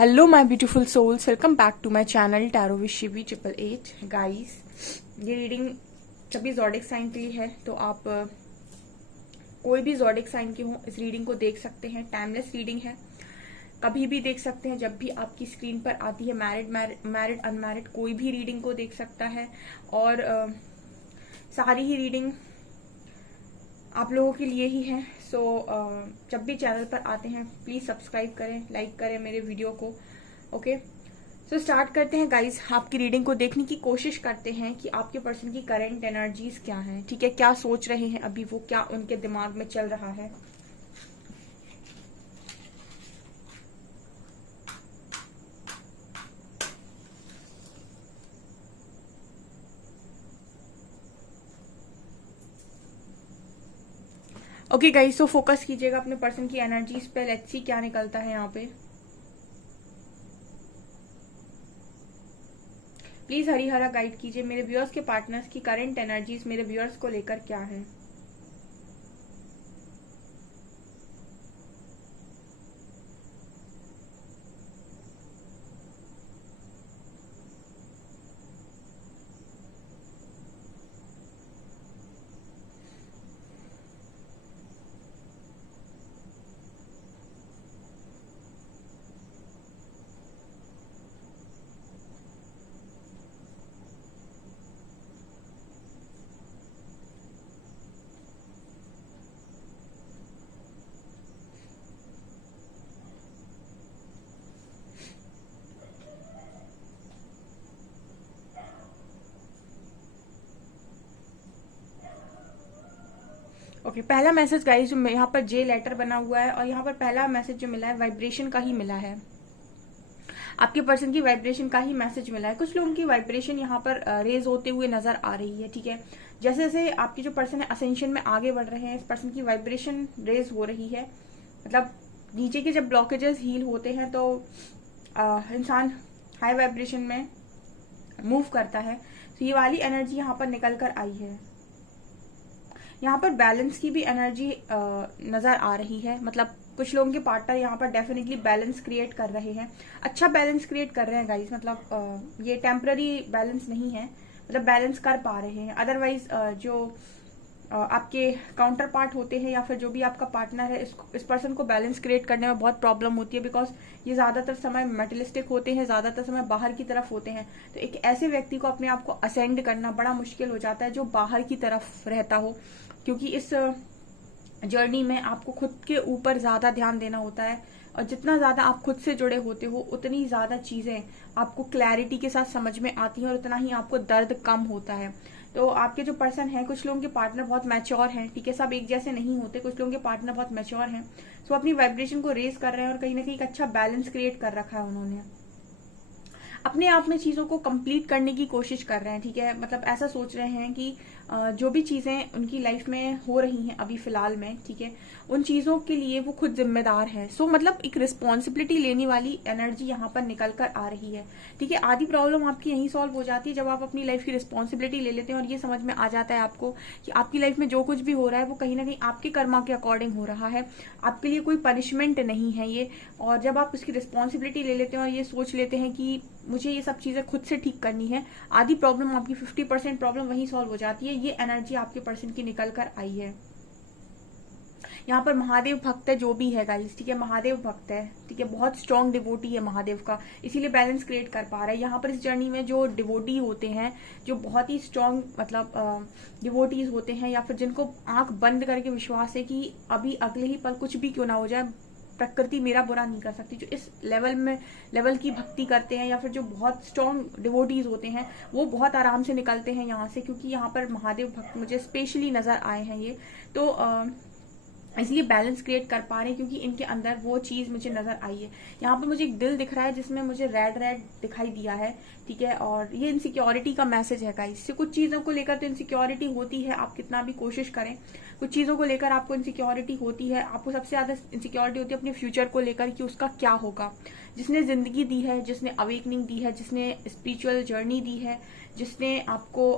Hello my beautiful souls, welcome back to my channel tarot with Shivi 888। Guys, ये reading सभी zodiac sign के लिए है, तो आप कोई भी ज़ोडिक साइन के हो इस रीडिंग को देख सकते हैं। टाइमलेस रीडिंग है, कभी भी देख सकते हैं। जब भी आपकी स्क्रीन पर आती है मैरिड अनमैरिड कोई भी रीडिंग को देख सकता है। और सारी ही रीडिंग आप लोगों के लिए ही है। सो जब भी चैनल पर आते हैं प्लीज सब्सक्राइब करें, लाइक करें मेरे वीडियो को। ओके, सो स्टार्ट करते हैं गाइज। आपकी रीडिंग को देखने की कोशिश करते हैं कि आपके पर्सन की करंट एनर्जीज क्या हैं, ठीक है, क्या सोच रहे हैं अभी वो, क्या उनके दिमाग में चल रहा है। ओके गाइज, सो फोकस कीजिएगा अपने पर्सन की एनर्जीज पे। लेट्स सी क्या निकलता है यहाँ पे। प्लीज हरी हरा गाइड कीजिए मेरे व्यूअर्स के पार्टनर्स की करंट एनर्जीज मेरे व्यूअर्स को लेकर क्या है। ओके, पहला मैसेज गाइस जो यहाँ पर जे लेटर बना हुआ है, और यहाँ पर पहला मैसेज जो मिला है वाइब्रेशन का ही मिला है। आपके पर्सन की वाइब्रेशन का ही मैसेज मिला है। कुछ लोगों की वाइब्रेशन यहाँ पर रेज होते हुए नजर आ रही है, ठीक है। जैसे जैसे आपके जो पर्सन है असेंशन में आगे बढ़ रहे हैं, इस पर्सन की वाइब्रेशन रेज हो रही है। मतलब नीचे के जब ब्लॉकेजेस हील होते हैं तो इंसान हाई वाइब्रेशन में मूव करता है। तो ये वाली एनर्जी यहाँ पर निकल कर आई है। यहाँ पर बैलेंस की भी एनर्जी नजर आ रही है। मतलब कुछ लोगों के पार्टनर यहाँ पर डेफिनेटली बैलेंस क्रिएट कर रहे हैं, अच्छा बैलेंस क्रिएट कर रहे हैं गाइस। मतलब ये टेम्पररी बैलेंस नहीं है, मतलब बैलेंस कर पा रहे हैं। अदरवाइज जो आपके काउंटर पार्ट होते हैं या फिर जो भी आपका पार्टनर है, इस पर्सन को बैलेंस क्रिएट करने में बहुत प्रॉब्लम होती है, बिकॉज ये ज्यादातर समय मेटलिस्टिक होते हैं, ज्यादातर समय बाहर की तरफ होते हैं। तो एक ऐसे व्यक्ति को अपने आप को असेंड करना बड़ा मुश्किल हो जाता है जो बाहर की तरफ रहता हो, क्योंकि इस जर्नी में आपको खुद के ऊपर ज्यादा ध्यान देना होता है। और जितना ज्यादा आप खुद से जुड़े होते हो उतनी ज्यादा चीजें आपको क्लैरिटी के साथ समझ में आती हैं, और उतना ही आपको दर्द कम होता है। तो आपके जो पर्सन है, कुछ लोगों के पार्टनर बहुत मैच्योर हैं, ठीक है, सब एक जैसे नहीं होते। कुछ लोगों के पार्टनर बहुत मैच्योर हैं, तो अपनी वाइब्रेशन को रेज कर रहे हैं और कहीं ना कहीं एक अच्छा बैलेंस क्रिएट कर रखा है उन्होंने। अपने आप में चीजों को कंप्लीट करने की कोशिश कर रहे हैं, ठीक है। मतलब ऐसा सोच रहे हैं कि जो भी चीजें उनकी लाइफ में हो रही हैं अभी फिलहाल में, ठीक है, उन चीजों के लिए वो खुद जिम्मेदार है। सो मतलब एक रिस्पॉन्सिबिलिटी लेने वाली एनर्जी यहाँ पर निकल कर आ रही है, ठीक है। आधी प्रॉब्लम आपकी यहीं सॉल्व हो जाती है जब आप अपनी लाइफ की रिस्पॉन्सिबिलिटी ले लेते हैं और ये समझ में आ जाता है आपको कि आपकी लाइफ में जो कुछ भी हो रहा है वो कहीं ना कहीं आपके कर्मा के अकॉर्डिंग हो रहा है, आपके लिए कोई पनिशमेंट नहीं है ये। और जब आप उसकी रिस्पॉन्सिबिलिटी ले लेते हैं और ये सोच लेते हैं कि मुझे ये सब चीजें खुद से ठीक करनी है, आधी प्रॉब्लम आपकी 50% प्रॉब्लम वहीं सॉल्व हो जाती है। ये एनर्जी आपके पर्सन की निकल कर आई है। यहाँ पर महादेव भक्त है जो भी है गाइस, ठीक है, महादेव भक्त है, ठीक है, बहुत स्ट्रॉन्ग डिवोटी है महादेव का, इसीलिए बैलेंस क्रिएट कर पा रहा है। यहाँ पर इस जर्नी में जो डिवोटी होते हैं, जो बहुत ही स्ट्रॉन्ग मतलब डिवोटीज होते हैं, या फिर जिनको आंख बंद करके विश्वास है कि अभी अगले ही पल कुछ भी क्यों ना हो जाए, प्रकृति मेरा बुरा नहीं कर सकती, जो इस लेवल की भक्ति करते हैं, या फिर जो बहुत स्ट्रॉन्ग डिवोटीज होते हैं, वो बहुत आराम से निकलते हैं यहाँ से, क्योंकि यहाँ पर महादेव भक्त मुझे स्पेशली नजर आए हैं ये। तो इसलिए बैलेंस क्रिएट कर पा रहे हैं क्योंकि इनके अंदर वो चीज मुझे नजर आई है। यहाँ पर मुझे एक दिल दिख रहा है जिसमें मुझे रेड रेड दिखाई दिया है, ठीक है। और ये इनसिक्योरिटी का मैसेज है गाइस। इससे कुछ चीजों को लेकर तो इनसिक्योरिटी होती है, आप कितना भी कोशिश करें, कुछ चीजों को लेकर आपको इनसिक्योरिटी होती है। आपको सबसे ज्यादा इनसिक्योरिटी होती है अपने फ्यूचर को लेकर कि उसका क्या होगा। जिसने जिंदगी दी है, जिसने अवेकनिंग दी है, जिसने स्पिरिचुअल जर्नी दी है, जिसने आपको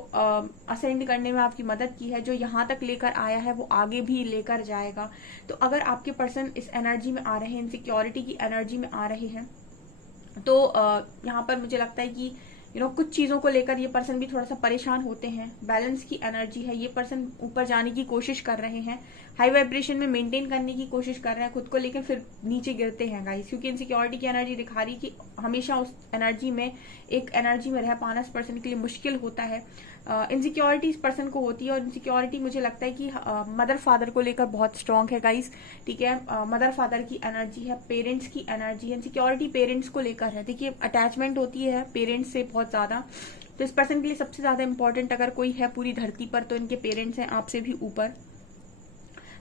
असेंड करने में आपकी मदद की है, जो यहाँ तक लेकर आया है वो आगे भी लेकर जाएगा। तो अगर आपके पर्सन इस एनर्जी में आ रहे हैं, इनसिक्योरिटी की एनर्जी में आ रहे हैं, तो यहाँ पर मुझे लगता है कि कुछ चीजों को लेकर ये पर्सन भी थोड़ा सा परेशान होते हैं। बैलेंस की एनर्जी है, ये पर्सन ऊपर जाने की कोशिश कर रहे हैं, हाई वाइब्रेशन में मेंटेन करने की कोशिश कर रहे हैं खुद को, लेकिन फिर नीचे गिरते हैं गाइस, क्योंकि इनसिक्योरिटी की एनर्जी दिखा रही कि हमेशा उस एनर्जी में, एक एनर्जी में रह पाना इस पर्सन के लिए मुश्किल होता है। इनसिक्योरिटी इस पर्सन को होती है, और इनसिक्योरिटी मुझे लगता है कि मदर फादर को लेकर बहुत स्ट्रांग है गाइस, ठीक है। मदर फादर की एनर्जी है, पेरेंट्स की एनर्जी है, इनसिक्योरिटी पेरेंट्स को लेकर है। देखिए अटैचमेंट होती है पेरेंट्स से बहुत ज्यादा, तो इस पर्सन के लिए सबसे ज्यादा इंपॉर्टेंट अगर कोई है पूरी धरती पर तो इनके पेरेंट्स हैं, आपसे भी ऊपर।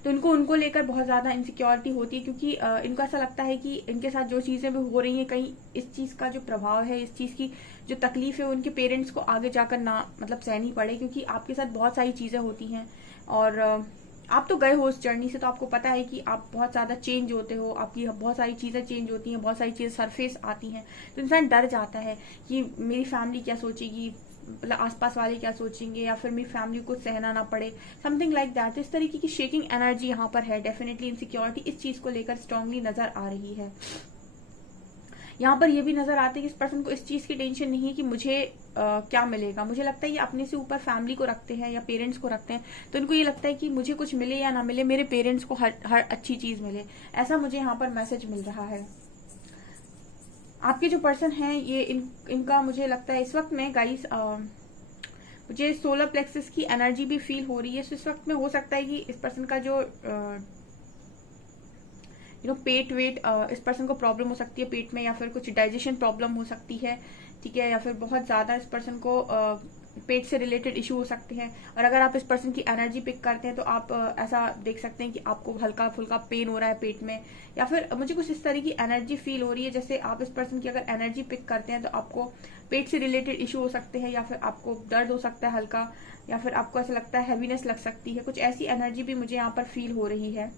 तो उनको लेकर बहुत ज्यादा इनसिक्योरिटी होती है, क्योंकि इनको ऐसा लगता है कि इनके साथ जो चीजें भी हो रही हैं, कहीं इस चीज का जो प्रभाव है, इस चीज की जो तकलीफ है, उनके पेरेंट्स को आगे जाकर ना मतलब सहनी पड़े, क्योंकि आपके साथ बहुत सारी चीजें होती हैं और आप तो गए हो उस जर्नी से, तो आपको पता है कि आप बहुत ज्यादा चेंज होते हो, आपकी बहुत सारी चीजें चेंज होती हैं, बहुत सारी चीजें सरफेस आती हैं, तो इंसान डर जाता है कि मेरी फैमिली क्या सोचेगी, मतलब आसपास वाले क्या सोचेंगे, या फिर मेरी फैमिली को सहना ना पड़े, समथिंग लाइक दैट। इस तरीके की शेकिंग एनर्जी यहाँ पर है। डेफिनेटली इनसिक्योरिटी इस चीज को लेकर स्ट्रांगली नजर आ रही है। यहाँ पर ये भी नजर आता है कि इस पर्सन को इस चीज की टेंशन नहीं है कि मुझे क्या मिलेगा। मुझे लगता है ये अपने से ऊपर फैमिली को रखते हैं या पेरेंट्स को रखते हैं, तो इनको ये लगता है कि मुझे कुछ मिले या ना मिले, मेरे पेरेंट्स को हर अच्छी चीज मिले। ऐसा मुझे यहाँ पर मैसेज मिल रहा है। आपके जो पर्सन है ये इनका मुझे लगता है इस वक्त में गाइस, मुझे सोलर प्लेक्सस की एनर्जी भी फील हो रही है। इस वक्त में हो सकता है कि इस पर्सन का जो पेट वेट, इस पर्सन को प्रॉब्लम हो सकती है पेट में, या फिर कुछ डाइजेशन प्रॉब्लम हो सकती है, ठीक है, या फिर बहुत ज्यादा इस पर्सन को पेट से रिलेटेड इशू हो सकते हैं। और अगर आप इस पर्सन की एनर्जी पिक करते हैं तो आप ऐसा देख सकते हैं कि आपको हल्का फुल्का पेन हो रहा है पेट में, या फिर मुझे कुछ इस तरह की एनर्जी फील हो रही है जैसे आप इस पर्सन की अगर एनर्जी पिक करते हैं तो आपको पेट से रिलेटेड इशू हो सकते हैं, या फिर आपको दर्द हो सकता है हल्का, या फिर आपको ऐसा लगता है हैवीनेस लग सकती है। कुछ ऐसी एनर्जी भी मुझे यहाँ पर फील हो रही है।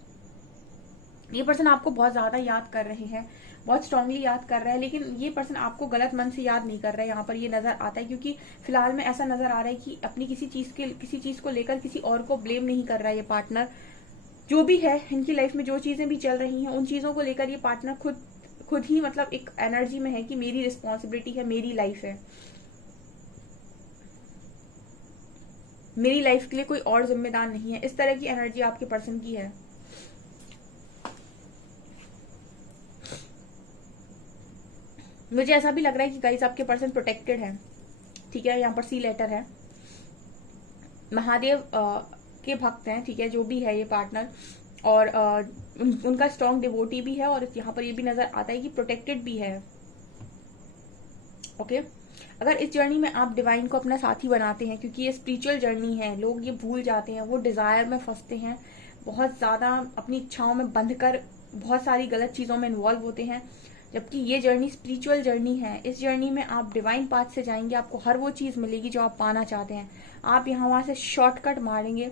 ये पर्सन आपको बहुत ज्यादा याद कर रहे हैं, बहुत स्ट्रांगली याद कर रहा है, लेकिन ये पर्सन आपको गलत मन से याद नहीं कर रहा है। यहाँ पर ये नजर आता है, क्योंकि फिलहाल में ऐसा नजर आ रहा है कि अपनी किसी चीज को लेकर किसी और को ब्लेम नहीं कर रहा है ये पार्टनर। जो भी है इनकी लाइफ में, जो चीजें भी चल रही हैं, उन चीजों को लेकर ये पार्टनर खुद ही मतलब एक एनर्जी में है कि मेरी रिस्पॉन्सिबिलिटी है, मेरी लाइफ है, मेरी लाइफ के लिए कोई और जिम्मेदार नहीं है। इस तरह की एनर्जी आपके पर्सन की है। मुझे ऐसा भी लग रहा है कि गाइस आपके पर्सन प्रोटेक्टेड है, ठीक है। यहाँ पर सी लेटर है, महादेव के भक्त हैं, ठीक है, जो भी है ये पार्टनर, और उनका स्ट्रॉन्ग डिवोटी भी है, और यहाँ पर ये भी नजर आता है कि प्रोटेक्टेड भी है। ओके, अगर इस जर्नी में आप डिवाइन को अपना साथी बनाते हैं, क्योंकि ये स्पिरिचुअल जर्नी है, लोग ये भूल जाते हैं, वो डिजायर में फंसते हैं, बहुत ज्यादा अपनी इच्छाओं में बंध कर बहुत सारी गलत चीजों में इन्वॉल्व होते हैं, जबकि ये जर्नी स्पिरिचुअल जर्नी है। इस जर्नी में आप डिवाइन पाथ से जाएंगे, आपको हर वो चीज मिलेगी जो आप पाना चाहते हैं। आप यहाँ वहां से शॉर्टकट मारेंगे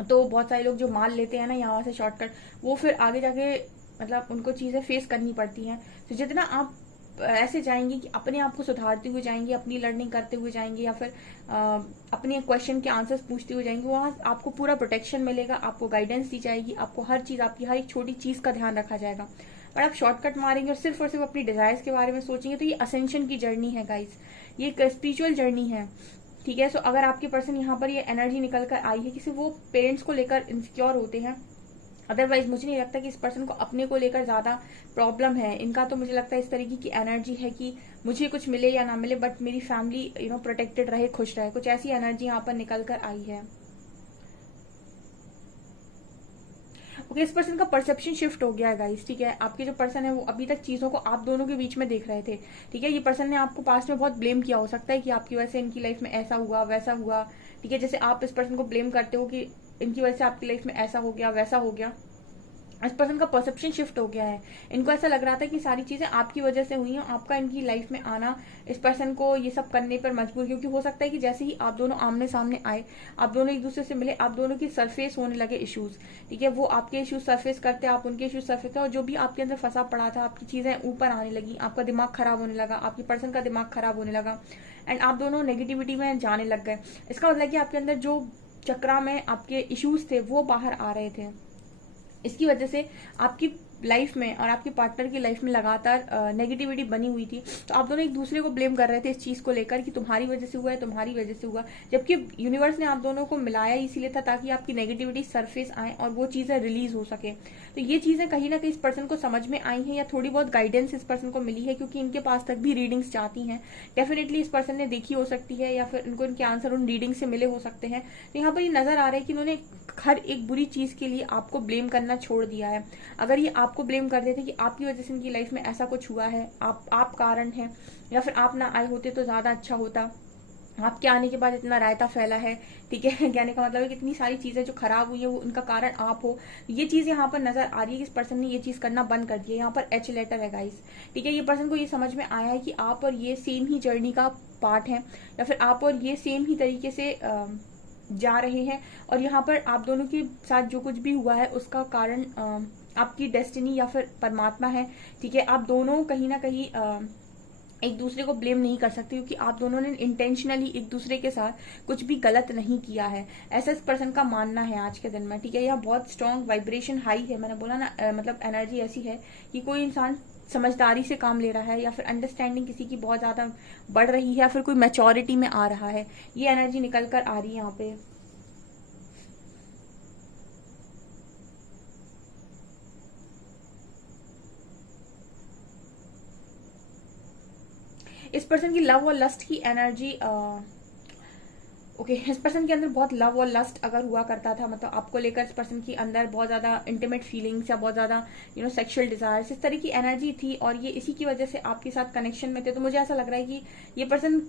तो बहुत सारे लोग जो मार लेते हैं ना यहाँ से शॉर्टकट, वो फिर आगे जाके मतलब उनको चीजें फेस करनी पड़ती हैं। तो जितना आप ऐसे जाएंगे कि अपने आप को सुधारते हुए जाएंगे, अपनी लर्निंग करते हुए जाएंगे, या फिर अपने क्वेश्चन के आंसर्स पूछते हुए जाएंगे, वहां आपको पूरा प्रोटेक्शन मिलेगा, आपको गाइडेंस दी जाएगी, आपको हर चीज, आपकी हर एक छोटी चीज का ध्यान रखा जाएगा। पर आप शॉर्टकट मारेंगे और सिर्फ अपनी डिजायर्स के बारे में सोचेंगे, तो ये असेंशन की जर्नी है गाइस, ये एक स्पिरिचुअल जर्नी है, ठीक है। सो अगर आपके पर्सन यहाँ पर ये एनर्जी निकल कर आई है, किसी वो पेरेंट्स को लेकर इनसिक्योर होते हैं, अदरवाइज मुझे नहीं लगता कि इस पर्सन को अपने को लेकर ज्यादा प्रॉब्लम है। इनका तो मुझे लगता है इस तरीके की एनर्जी है कि मुझे कुछ मिले या ना मिले, बट मेरी फैमिली प्रोटेक्टेड रहे, खुश रहे। कुछ ऐसी एनर्जी यहाँ पर निकल कर आई है। ओके, इस पर्सन का परसेप्शन शिफ्ट हो गया है गाइस, ठीक है। आपके जो पर्सन है वो अभी तक चीजों को आप दोनों के बीच में देख रहे थे, ठीक है। ये पर्सन ने आपको पास्ट में बहुत ब्लेम किया, हो सकता है कि आपकी वजह से इनकी लाइफ में ऐसा हुआ वैसा हुआ, ठीक है। जैसे आप इस पर्सन को ब्लेम करते हो कि इनकी वजह से आपकी लाइफ में ऐसा हो गया वैसा हो गया। इस पर्सन का परसेप्शन शिफ्ट हो गया है। इनको ऐसा लग रहा था कि सारी चीजें आपकी वजह से हुई हैं, आपका इनकी लाइफ में आना इस पर्सन को ये सब करने पर मजबूर, क्योंकि हो सकता है कि जैसे ही आप दोनों आमने सामने आए, आप दोनों एक दूसरे से मिले, आप दोनों की सरफेस होने लगे इश्यूज, ठीक है। वो आपके इश्यूज सरफेस करते, आप उनके इश्यूज सरफेस, और जो भी आपके अंदर फंसा पड़ा था, आपकी चीजें ऊपर आने लगी, आपका दिमाग खराब होने लगा, आपके पर्सन का दिमाग खराब होने लगा, एंड आप दोनों नेगेटिविटी में जाने लग गए। इसका मतलब कि आपके अंदर जो चक्रा में आपके इश्यूज थे वो बाहर आ रहे थे। इसकी वजह से आपकी लाइफ में और आपके पार्टनर की लाइफ में लगातार नेगेटिविटी बनी हुई थी, तो आप दोनों एक दूसरे को ब्लेम कर रहे थे इस चीज को लेकर कि तुम्हारी वजह से हुआ है, तुम्हारी वजह से हुआ, जबकि यूनिवर्स ने आप दोनों को मिलाया इसीलिए था ताकि आपकी नेगेटिविटी सरफेस आए और वो चीजें रिलीज हो सके। तो ये चीजें कहीं ना कहीं इस पर्सन को समझ में आई हैं या थोड़ी बहुत गाइडेंस इस पर्सन को मिली है, क्योंकि इनके पास तक भी रीडिंग्स जाती हैं। डेफिनेटली इस पर्सन ने देखी हो सकती है या फिर इनको इनके आंसर उन रीडिंग से मिले हो सकते हैं। तो यहाँ पर ये नजर आ रहा है कि इन्होंने हर एक बुरी चीज के लिए आपको ब्लेम करना छोड़ दिया है। अगर ये आपको ब्लेम कर देते कि आपकी वजह से इनकी लाइफ में ऐसा कुछ हुआ है, आप कारण हैं, या फिर आप ना आए होते तो ज्यादा अच्छा होता, आपके आने के बाद इतना रायता फैला है, ठीक है, कहने का मतलब है कि इतनी सारी चीजें जो खराब हुई है वो उनका कारण आप हो। ये चीज यहाँ पर नजर आ रही है कि इस पर्सन ने ये चीज करना बंद कर दिया। यहाँ पर एच लेटर है गाइस, ठीक है। ये पर्सन को ये समझ में आया है कि आप और ये सेम ही जर्नी का पार्ट है, या फिर आप और ये सेम ही तरीके से जा रहे हैं, और यहाँ पर आप दोनों के साथ जो कुछ भी हुआ है उसका कारण आपकी डेस्टिनी या फिर परमात्मा है, ठीक है। आप दोनों कहीं ना कहीं एक दूसरे को ब्लेम नहीं कर सकते, क्योंकि आप दोनों ने इंटेंशनली एक दूसरे के साथ कुछ भी गलत नहीं किया है, ऐसा इस पर्सन का मानना है आज के दिन में, ठीक है। यह बहुत स्ट्रॉन्ग वाइब्रेशन हाई है, मैंने बोला ना, मतलब एनर्जी ऐसी है कि कोई इंसान समझदारी से काम ले रहा है या फिर अंडरस्टैंडिंग किसी की बहुत ज्यादा बढ़ रही है या फिर कोई मैच्योरिटी में आ रहा है, ये एनर्जी निकल कर आ रही है यहाँ पे। इस पर्सन की लव और लस्ट की एनर्जी ओके, इस पर्सन के अंदर बहुत लव और लस्ट अगर हुआ करता था, मतलब आपको लेकर इस पर्सन के अंदर बहुत ज्यादा इंटीमेट फीलिंग्स या बहुत ज्यादा सेक्सुअल डिजायर्स, इस तरह की एनर्जी थी, और ये इसी की वजह से आपके साथ कनेक्शन में थे। तो मुझे ऐसा लग रहा है कि ये पर्सन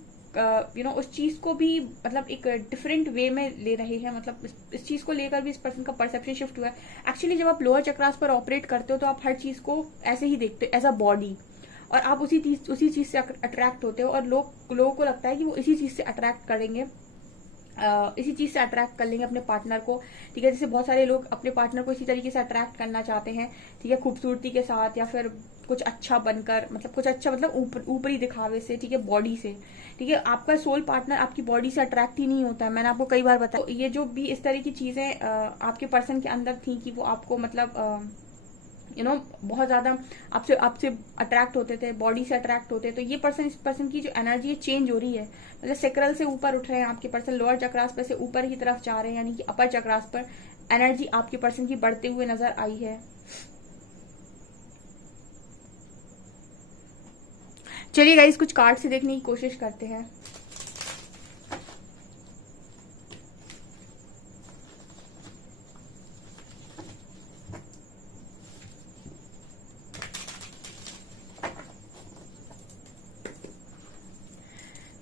उस चीज को भी मतलब एक डिफरेंट वे में ले रहे हैं, मतलब इस चीज को लेकर भी इस पर्सन का परसेप्शन शिफ्ट हुआ है। एक्चुअली जब आप लोअर चक्रास पर ऑपरेट करते हो तो आप हर चीज को ऐसे ही देखते हो, एज अ बॉडी, और आप उसी चीज से अट्रैक्ट होते हो, और लोगों को लगता है कि वो इसी चीज से अट्रैक्ट करेंगे, इसी चीज से अट्रैक्ट कर लेंगे अपने पार्टनर को, ठीक है। जैसे बहुत सारे लोग अपने पार्टनर को इसी तरीके से अट्रैक्ट करना चाहते हैं, ठीक है, खूबसूरती के साथ या फिर कुछ अच्छा बनकर, मतलब कुछ अच्छा मतलब ऊपरी दिखावे से, ठीक है, बॉडी से, ठीक है। आपका सोल पार्टनर आपकी बॉडी से अट्रैक्ट ही नहीं होता है, मैंने आपको कई बार बताया। तो ये जो भी इस तरह की चीजें आपके पर्सन के अंदर थी कि वो आपको मतलब बहुत ज्यादा आपसे अट्रैक्ट होते थे, बॉडी से अट्रैक्ट होते, तो ये पर्सन, इस पर्सन की जो एनर्जी है चेंज हो रही है, मतलब सेक्रल से ऊपर उठ रहे हैं आपके पर्सन, लोअर चक्रास पर से ऊपर की तरफ जा रहे हैं, यानी कि अपर चक्रास पर एनर्जी आपके पर्सन की बढ़ते हुए नजर आई है। चलिए गाइस, कुछ कार्ड से देखने की कोशिश करते हैं।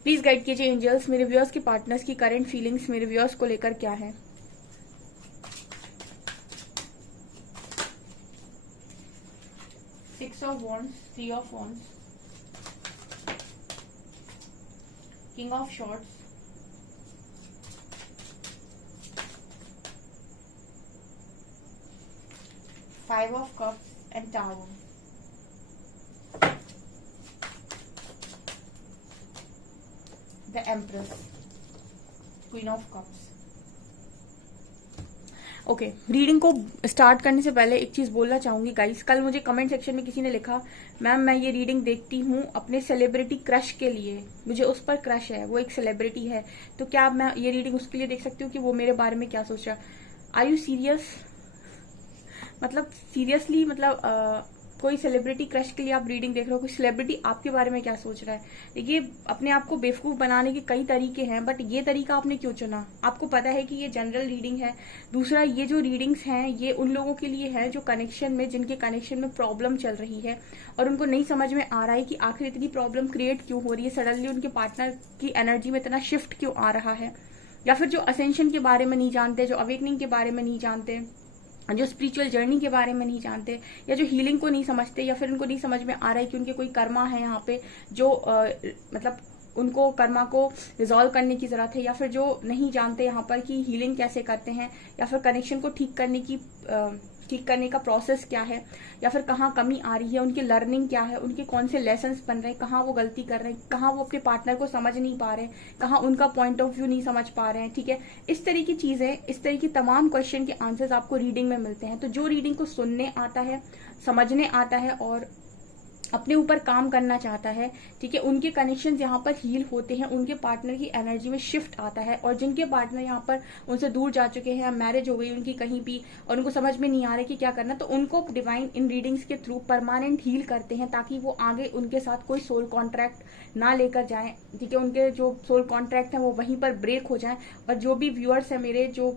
प्लीज गाइड कीजिए एंजल्स, मेरे व्यूअर्स के पार्टनर्स की करंट फीलिंग्स मेरे व्यूअर्स को लेकर क्या है। Six of wands, three of wands, king of shorts, five of cups and tower. The empress, queen of cups. Okay, reading को स्टार्ट करने से पहले एक चीज बोलना चाहूंगी गाइस। कल मुझे कमेंट सेक्शन में किसी ने लिखा, मैम मैं ये रीडिंग देखती हूँ अपने सेलिब्रिटी क्रश के लिए, मुझे उस पर क्रश है, वो एक सेलिब्रिटी है, तो क्या मैं ये रीडिंग उसके लिए देख सकती हूँ कि वो मेरे बारे में क्या सोच रहा है। Are you serious? मतलब सीरियसली, मतलब कोई सेलिब्रिटी क्रश के लिए आप रीडिंग देख रहे हो, कोई सेलिब्रिटी आपके बारे में क्या सोच रहा है। देखिए, अपने आप को बेवकूफ बनाने के कई तरीके हैं, बट ये तरीका आपने क्यों चुना? आपको पता है कि ये जनरल रीडिंग है। दूसरा, ये जो रीडिंग्स हैं ये उन लोगों के लिए है जो कनेक्शन में, जिनके कनेक्शन में प्रॉब्लम चल रही है और उनको नहीं समझ में आ रहा है कि आखिर इतनी प्रॉब्लम क्रिएट क्यों हो रही है, सडनली उनके पार्टनर की एनर्जी में इतना शिफ्ट क्यों आ रहा है, या फिर जो असेंशन के बारे में नहीं जानते, जो अवेकनिंग के बारे में नहीं जानते, जो स्पिरिचुअल जर्नी के बारे में नहीं जानते, या जो हीलिंग को नहीं समझते, या फिर उनको नहीं समझ में आ रहा है कि उनके कोई कर्मा है यहाँ पे जो मतलब उनको कर्मा को रिजॉल्व करने की जरूरत है, या फिर जो नहीं जानते यहाँ पर कि हीलिंग कैसे करते हैं, या फिर कनेक्शन को ठीक करने की ठीक करने का प्रोसेस क्या है, या फिर कहाँ कमी आ रही है, उनकी लर्निंग क्या है, उनके कौन से लेसन्स बन रहे हैं, कहाँ वो गलती कर रहे हैं, कहाँ वो अपने पार्टनर को समझ नहीं पा रहे हैं, कहाँ उनका पॉइंट ऑफ व्यू नहीं समझ पा रहे हैं। ठीक है, इस तरह की चीजें, इस तरह की तमाम क्वेश्चन के आंसर्स आपको रीडिंग में मिलते हैं। तो जो रीडिंग को सुनने आता है, समझने आता है और अपने ऊपर काम करना चाहता है, ठीक है, उनके कनेक्शन यहाँ पर हील होते हैं, उनके पार्टनर की एनर्जी में शिफ्ट आता है। और जिनके पार्टनर यहाँ पर उनसे दूर जा चुके हैं, मैरिज हो गई उनकी कहीं भी और उनको समझ में नहीं आ रहा कि क्या करना, तो उनको डिवाइन इन रीडिंग्स के थ्रू परमानेंट हील करते हैं, ताकि वो आगे उनके साथ कोई सोल कॉन्ट्रैक्ट ना लेकर जाए। ठीक है, उनके जो सोल कॉन्ट्रैक्ट है वो वहीं पर ब्रेक हो जाए। और जो भी व्यूअर्स है मेरे, जो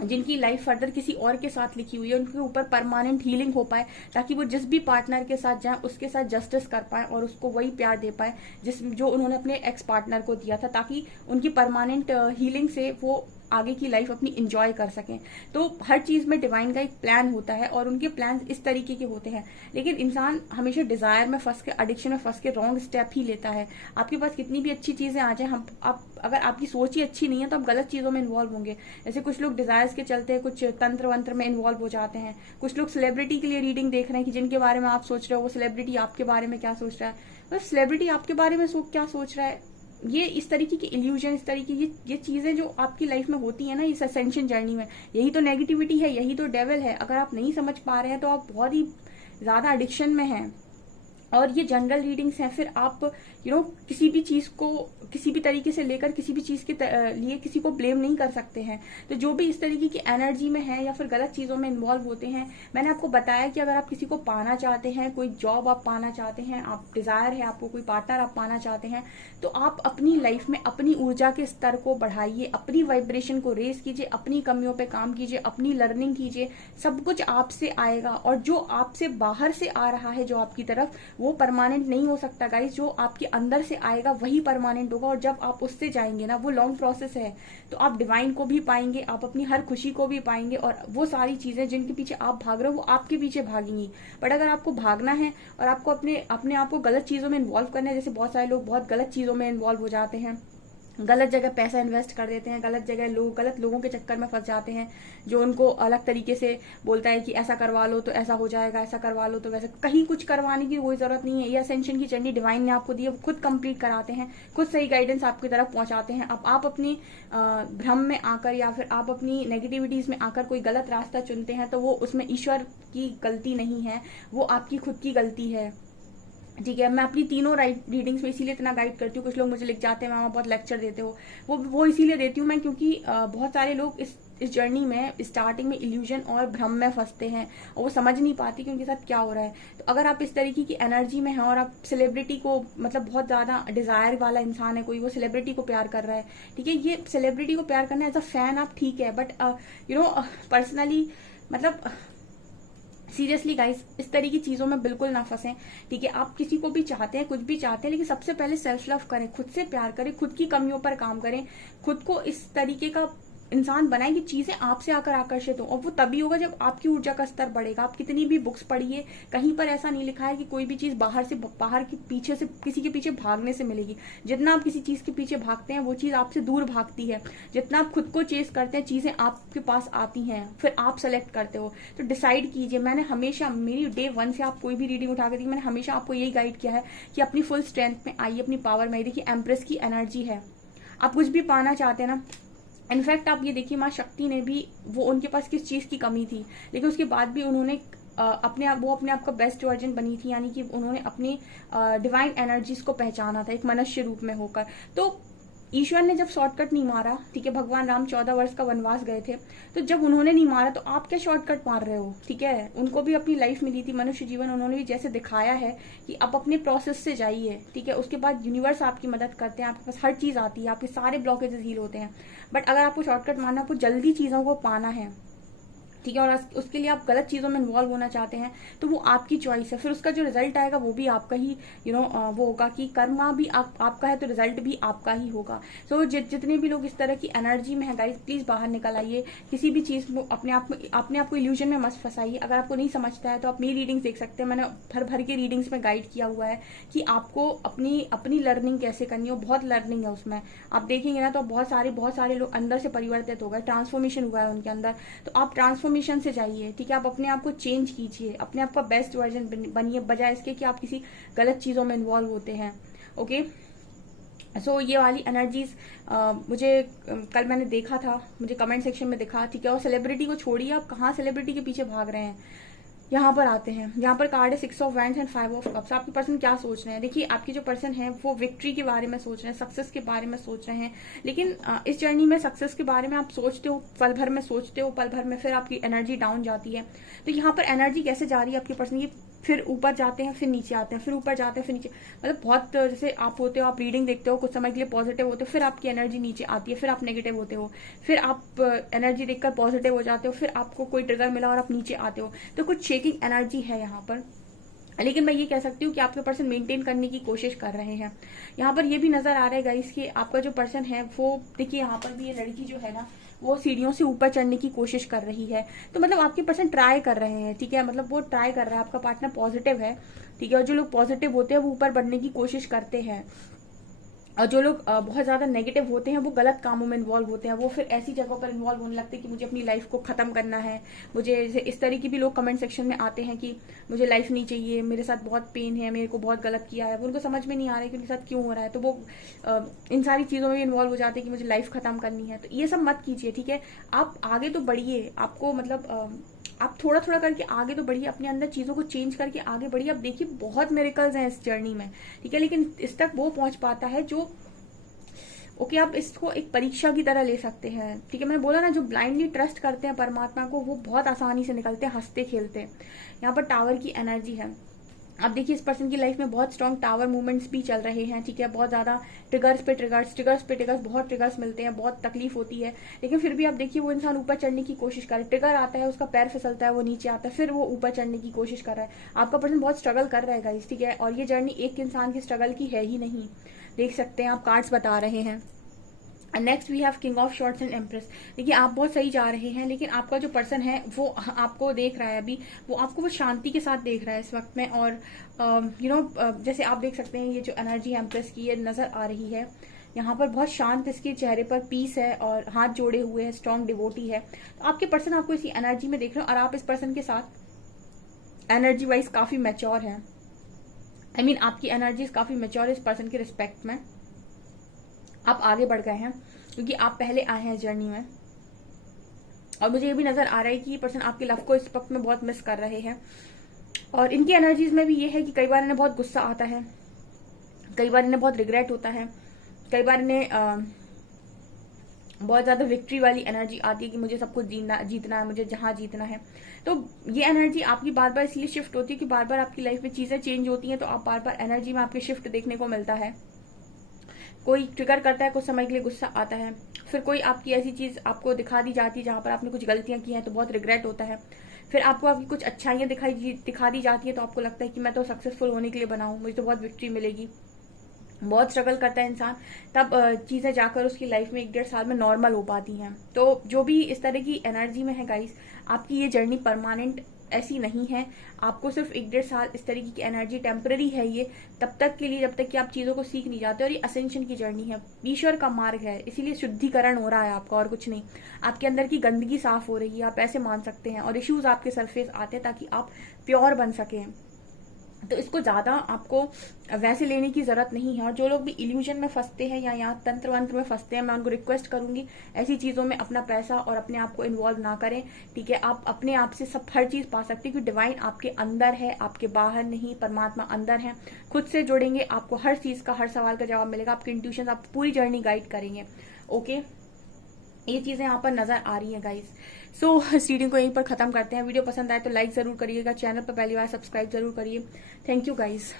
जिनकी लाइफ फर्दर किसी और के साथ लिखी हुई है, उनके ऊपर परमानेंट हीलिंग हो पाए, ताकि वो जिस भी पार्टनर के साथ जाए उसके साथ जस्टिस कर पाए और उसको वही प्यार दे पाए जो उन्होंने अपने एक्स पार्टनर को दिया था, ताकि उनकी परमानेंट हीलिंग से वो आगे की लाइफ अपनी एंजॉय कर सकें। तो हर चीज में डिवाइन का एक प्लान होता है और उनके प्लान इस तरीके के होते हैं। लेकिन इंसान हमेशा डिजायर में फंस के, एडिक्शन में फंस के रॉन्ग स्टेप ही लेता है। आपके पास कितनी भी अच्छी चीजें आ जाए, अगर आपकी सोच ही अच्छी नहीं है तो आप गलत चीजों में इन्वॉल्व होंगे। जैसे कुछ लोग डिजायर्स के चलते हैं, कुछ तंत्र वंत्र में इन्वॉल्व हो जाते हैं। कुछ लोग सेलिब्रिटी के लिए रीडिंग देख रहे हैं कि जिनके बारे में आप सोच रहे हो वो सेलिब्रिटी आपके बारे में क्या सोच रहा है, मतलब सेलिब्रिटी आपके बारे में क्या सोच रहा है। ये इस तरीके की इल्यूजन, इस तरीके ये चीजें जो आपकी लाइफ में होती है ना, इस असेंशन जर्नी में, यही तो नेगेटिविटी है, यही तो डेविल है। अगर आप नहीं समझ पा रहे हैं तो आप बहुत ही ज्यादा एडिक्शन में हैं। और ये जनरल रीडिंग्स हैं। फिर आप किसी भी चीज को किसी भी तरीके से लेकर किसी भी चीज के लिए किसी को ब्लेम नहीं कर सकते हैं। तो जो भी इस तरीके की एनर्जी में है या फिर गलत चीजों में इन्वॉल्व होते हैं, मैंने आपको बताया कि अगर आप किसी को पाना चाहते हैं, कोई जॉब आप पाना चाहते हैं, आप डिजायर है आपको कोई पार्टनर आप पाना चाहते हैं, तो आप अपनी लाइफ में अपनी ऊर्जा के स्तर को बढ़ाइए, अपनी वाइब्रेशन को रेज कीजिए, अपनी कमियों पे काम कीजिए, अपनी लर्निंग कीजिए। सब कुछ आपसे आएगा। और जो आपसे बाहर से आ रहा है, जो आपकी तरफ, वो परमानेंट नहीं हो सकता गाइस। जो आपके अंदर से आएगा वही परमानेंट होगा। और जब आप उससे जाएंगे ना, वो लॉन्ग प्रोसेस है, तो आप डिवाइन को भी पाएंगे, आप अपनी हर खुशी को भी पाएंगे, और वो सारी चीजें जिनके पीछे आप भाग रहे हो वो आपके पीछे भागेंगी। बट अगर आपको भागना है और आपको अपने आप को गलत चीजों में इन्वॉल्व करना है, जैसे बहुत सारे लोग बहुत गलत चीजों में इन्वॉल्व हो जाते हैं, गलत जगह पैसा इन्वेस्ट कर देते हैं, गलत जगह गलत लोगों के चक्कर में फंस जाते हैं, जो उनको अलग तरीके से बोलता है कि ऐसा करवा लो तो ऐसा हो जाएगा, ऐसा करवा लो तो वैसे। कहीं कुछ करवाने की कोई जरूरत नहीं है। ये असेंशन की जर्नी डिवाइन ने आपको दी है, वो खुद कंप्लीट कराते हैं, खुद सही गाइडेंस आपकी तरफ पहुंचाते हैं। अब आप अपनी भ्रम में आकर या फिर आप अपनी नेगेटिविटीज में आकर कोई गलत रास्ता चुनते हैं, तो वो उसमें ईश्वर की गलती नहीं है, वो आपकी खुद की गलती है। ठीक है, मैं अपनी तीनों रीडिंग्स में इसीलिए इतना गाइड करती हूँ। कुछ लोग मुझे लिख जाते हैं मैम बहुत लेक्चर देते हो, वो इसीलिए देती हूँ मैं, क्योंकि बहुत सारे लोग इस जर्नी में स्टार्टिंग में इल्यूजन और भ्रम में फंसते हैं और वो समझ नहीं पाती कि उनके साथ क्या हो रहा है। तो अगर आप इस तरीके की एनर्जी में हैं और आप सेलिब्रिटी को, मतलब बहुत ज्यादा डिजायर वाला इंसान है कोई, वो सेलिब्रिटी को प्यार कर रहा है, ठीक है, ये सेलिब्रिटी को प्यार करना एज अ फैन आप ठीक है, बट पर्सनली मतलब सीरियसली गाइस, इस तरह की चीजों में बिल्कुल ना फंसें। ठीक है, आप किसी को भी चाहते हैं, कुछ भी चाहते हैं, लेकिन सबसे पहले सेल्फ लव करें, खुद से प्यार करें, खुद की कमियों पर काम करें, खुद को इस तरीके का इंसान बनाए कि चीजें आपसे आकर आकर्षित हो। और वो तभी होगा जब आपकी ऊर्जा का स्तर बढ़ेगा। आप कितनी भी बुक्स पढ़िए, कहीं पर ऐसा नहीं लिखा है कि कोई भी चीज बाहर के पीछे से, किसी के पीछे भागने से मिलेगी। जितना आप किसी चीज के पीछे भागते हैं वो चीज आपसे दूर भागती है। जितना आप खुद को चेस करते हैं चीजें आपके पास आती हैं, फिर आप सेलेक्ट करते हो। तो डिसाइड कीजिए। मैंने हमेशा, मेरी डे 1 से आप कोई भी रीडिंग उठा कर दी, मैंने हमेशा आपको यही गाइड किया है कि अपनी फुल स्ट्रेंथ में आइए, अपनी पावर में। देखिए एम्प्रेस की एनर्जी है, आप कुछ भी पाना चाहते हैं ना, इनफैक्ट आप ये देखिए माँ शक्ति ने भी, वो उनके पास किस चीज की कमी थी, लेकिन उसके बाद भी उन्होंने अपने आप का बेस्ट वर्जन बनी थी। यानी कि उन्होंने अपनी डिवाइन एनर्जीज को पहचाना था एक मनुष्य रूप में होकर। तो ईश्वर ने जब शॉर्टकट नहीं मारा, ठीक है, भगवान राम 14 वर्ष का वनवास गए थे, तो जब उन्होंने नहीं मारा तो आप क्या शॉर्टकट मार रहे हो। ठीक है, उनको भी अपनी लाइफ मिली थी, मनुष्य जीवन, उन्होंने भी जैसे दिखाया है कि आप अपने प्रोसेस से जाइए। ठीक है, उसके बाद यूनिवर्स आपकी मदद करते हैं, आपके पास हर चीज आती है, आपके सारे ब्लॉकेजेस हील होते हैं। बट अगर आपको शॉर्टकट मारना, आपको जल्दी चीजों को पाना है, ठीक है, और उसके लिए आप गलत चीजों में इन्वॉल्व होना चाहते हैं, तो वो आपकी चॉइस है। फिर उसका जो रिजल्ट आएगा वो भी आपका ही वो होगा कि कर्मा भी आपका है, तो रिजल्ट भी आपका ही होगा। तो जितने भी लोग इस तरह की एनर्जी में है गाइस, प्लीज बाहर निकल आइए। किसी भी चीज को अपने आप को इल्यूजन में मत फंसाइए। अगर आपको नहीं समझता है तो आप मेरी रीडिंग्स देख सकते हैं। मैंने भर के रीडिंग्स में गाइड किया हुआ है कि आपको अपनी लर्निंग कैसे करनी हो। बहुत लर्निंग है उसमें, आप देखेंगे ना तो बहुत सारे लोग अंदर से परिवर्तित हो गए, ट्रांसफॉर्मेशन हुआ है उनके अंदर। तो आप ट्रांसफॉर्मेशन ट्रांसफॉर्मेशन से जाइए, ठीक है। आप अपने आप को चेंज कीजिए, अपने आप का बेस्ट वर्जन बनिए, बजाय इसके कि आप किसी गलत चीजों में इन्वॉल्व होते हैं। ओके, सो ये वाली एनर्जीज मुझे कल मैंने देखा था, मुझे कमेंट सेक्शन में दिखा, ठीक है। और सेलिब्रिटी को छोड़िए, आप कहाँ सेलिब्रिटी के पीछे भाग रहे हैं। यहाँ पर आते हैं, यहाँ पर कार्ड है 6 of wands and 5 of cups. आपके पर्सन क्या सोच रहे हैं? देखिए, आपके जो पर्सन है वो विक्ट्री के बारे में सोच रहे हैं, सक्सेस के बारे में सोच रहे हैं। लेकिन इस जर्नी में सक्सेस के बारे में आप सोचते हो, पल भर में सोचते हो, पल भर में फिर आपकी एनर्जी डाउन जाती है। तो यहाँ पर एनर्जी कैसे जा रही है आपके पर्सन की? फिर ऊपर जाते हैं, फिर नीचे आते हैं, फिर ऊपर जाते हैं, फिर नीचे। मतलब बहुत, जैसे आप होते हो, आप रीडिंग देखते हो, कुछ समय के लिए पॉजिटिव होते हो, फिर आपकी एनर्जी नीचे आती है, फिर आप नेगेटिव होते हो, फिर आप एनर्जी देखकर पॉजिटिव हो जाते हो, फिर आपको कोई ट्रिगर मिला और आप नीचे आते हो। तो कुछ शेकिंग एनर्जी है यहाँ पर। लेकिन मैं ये कह सकती हूँ कि आपके पर्सन मेंटेन करने की कोशिश कर रहे हैं। यहाँ पर ये भी नजर आ रहा है गाइस कि आपका जो पर्सन है वो, देखिए यहाँ पर भी ये लड़की जो है ना, वो सीढ़ियों से ऊपर चढ़ने की कोशिश कर रही है। तो मतलब आपके पर्सन ट्राई कर रहे हैं, ठीक है। मतलब वो ट्राई कर रहा है, आपका पार्टनर पॉजिटिव है, ठीक है। और जो लोग पॉजिटिव होते हैं वो ऊपर बढ़ने की कोशिश करते हैं, और जो लोग बहुत ज्यादा नेगेटिव होते हैं वो गलत कामों में इन्वॉल्व होते हैं। वो फिर ऐसी जगहों पर इन्वॉल्व होने लगते हैं कि मुझे अपनी लाइफ को खत्म करना है। मुझे इस तरह की भी लोग कमेंट सेक्शन में आते हैं कि मुझे लाइफ नहीं चाहिए, मेरे साथ बहुत पेन है, मेरे को बहुत गलत किया है। वो उनको समझ में नहीं आ रहा है कि उनके साथ क्यों हो रहा है। तो वो इन सारी चीजों में इन्वॉल्व हो जाते हैं कि मुझे लाइफ खत्म करनी है। तो ये सब मत कीजिए, ठीक है। आप आगे तो बढ़िए, आपको मतलब आप थोड़ा थोड़ा करके आगे तो बढ़िए, अपने अंदर चीजों को चेंज करके आगे बढ़िए। आप देखिए बहुत मिरेकल्स हैं इस जर्नी में, ठीक है। लेकिन इस तक वो पहुंच पाता है जो, ओके, आप इसको एक परीक्षा की तरह ले सकते हैं, ठीक है। मैंने बोला ना, जो ब्लाइंडली ट्रस्ट करते हैं परमात्मा को वो बहुत आसानी से निकलते हैं हंसते खेलते। यहाँ पर टावर की एनर्जी है। अब देखिए, इस पर्सन की लाइफ में बहुत स्ट्रॉन्ग टावर मूवमेंट्स भी चल रहे हैं, ठीक है। बहुत ज्यादा ट्रिगर्स पे ट्रिगर्स, बहुत ट्रिगर्स मिलते हैं, बहुत तकलीफ होती है। लेकिन फिर भी आप देखिए, वो इंसान ऊपर चढ़ने की कोशिश कर रहा है। ट्रिगर आता है, उसका पैर फिसलता है, वो नीचे आता है, फिर वो ऊपर चढ़ने की कोशिश कर रहा है। आपका पर्सन बहुत स्ट्रगल कर रहा है गाइस, ठीक है। और ये जर्नी एक इंसान की स्ट्रगल की है ही नहीं, देख सकते हैं आप, कार्ड्स बता रहे हैं। Next we have king of swords and empress. देखिए, आप बहुत सही जा रहे हैं, लेकिन आपका जो पर्सन है वो आपको देख रहा है अभी, वो आपको वो शांति के साथ देख रहा है इस वक्त में। और जैसे आप देख सकते हैं, ये जो एनर्जी एम्प्रेस की ये नजर आ रही है, यहाँ पर बहुत शांत इसके चेहरे पर पीस है और हाथ जोड़े हुए है, स्ट्रॉन्ग डिवोटी है। तो आपके पर्सन आपको इसी एनर्जी में देख रहे हो, और आप इस पर्सन के साथ एनर्जी वाइज काफी मैच्योर है। आई मीन आपकी एनर्जीज काफी मैच्योर है इस पर्सन के रिस्पेक्ट में। आप आगे बढ़ गए हैं क्योंकि आप पहले आए हैं जर्नी में। और मुझे ये भी नजर आ रहा है कि ये पर्सन आपके लव को इस वक्त में बहुत मिस कर रहे हैं। और इनकी एनर्जीज में भी ये है कि कई बार इन्हें बहुत गुस्सा आता है, कई बार इन्हें बहुत रिग्रेट होता है, कई बार इन्हें बहुत ज्यादा विक्ट्री वाली एनर्जी आती है कि मुझे सब कुछ जीतना है, मुझे जहां जीतना है। तो ये एनर्जी आपकी बार बार इसलिए शिफ्ट होती है कि बार बार आपकी लाइफ में चीजें चेंज होती हैं, तो आप बार बार एनर्जी में आपके शिफ्ट देखने को मिलता है। कोई ट्रिगर करता है, कुछ समय के लिए गुस्सा आता है, फिर कोई आपकी ऐसी चीज आपको दिखा दी जाती है जहां पर आपने कुछ गलतियां की हैं तो बहुत रिग्रेट होता है। फिर आपको आपकी कुछ अच्छाइयां दिखा दी जाती है तो आपको लगता है कि मैं तो सक्सेसफुल होने के लिए बना हूं, मुझे तो बहुत विक्ट्री मिलेगी। बहुत स्ट्रगल करता है इंसान, तब चीजें जाकर उसकी लाइफ में 1-1.5 साल में नॉर्मल हो पाती हैं। तो जो भी इस तरह की एनर्जी में है गाइस, आपकी ये जर्नी परमानेंट ऐसी नहीं है। आपको सिर्फ 1-1.5 साल इस तरीके की एनर्जी टेम्पररी है ये, तब तक के लिए जब तक कि आप चीजों को सीख नहीं जाते। और ये असेंशन की जर्नी है, ईश्वर का मार्ग है, इसीलिए शुद्धिकरण हो रहा है आपका, और कुछ नहीं। आपके अंदर की गंदगी साफ हो रही है, आप ऐसे मान सकते हैं। और इश्यूज आपके सरफेस आते हैं ताकि आप प्योर बन सकें। तो इसको ज्यादा आपको वैसे लेने की जरूरत नहीं है। और जो लोग भी इल्यूजन में फंसते हैं या यहाँ तंत्र वंत्र में फंसते हैं, मैं उनको रिक्वेस्ट करूंगी ऐसी चीजों में अपना पैसा और अपने आप को इन्वॉल्व ना करें, ठीक है। आप अपने आप से सब हर चीज पा सकते हैं क्योंकि डिवाइन आपके अंदर है, आपके बाहर नहीं। परमात्मा अंदर है, खुद से जुड़ेंगे, आपको हर चीज का, हर सवाल का जवाब मिलेगा। आपके इंट्यूशन आप पूरी जर्नी गाइड करेंगे। ओके, ये चीजें यहाँ पर नजर आ रही हैं गाइस। सो इस रीडिंग को यहीं पर खत्म करते हैं। वीडियो पसंद आए तो लाइक जरूर करिएगा, चैनल पर पहली बार सब्सक्राइब जरूर करिए। Thank you guys.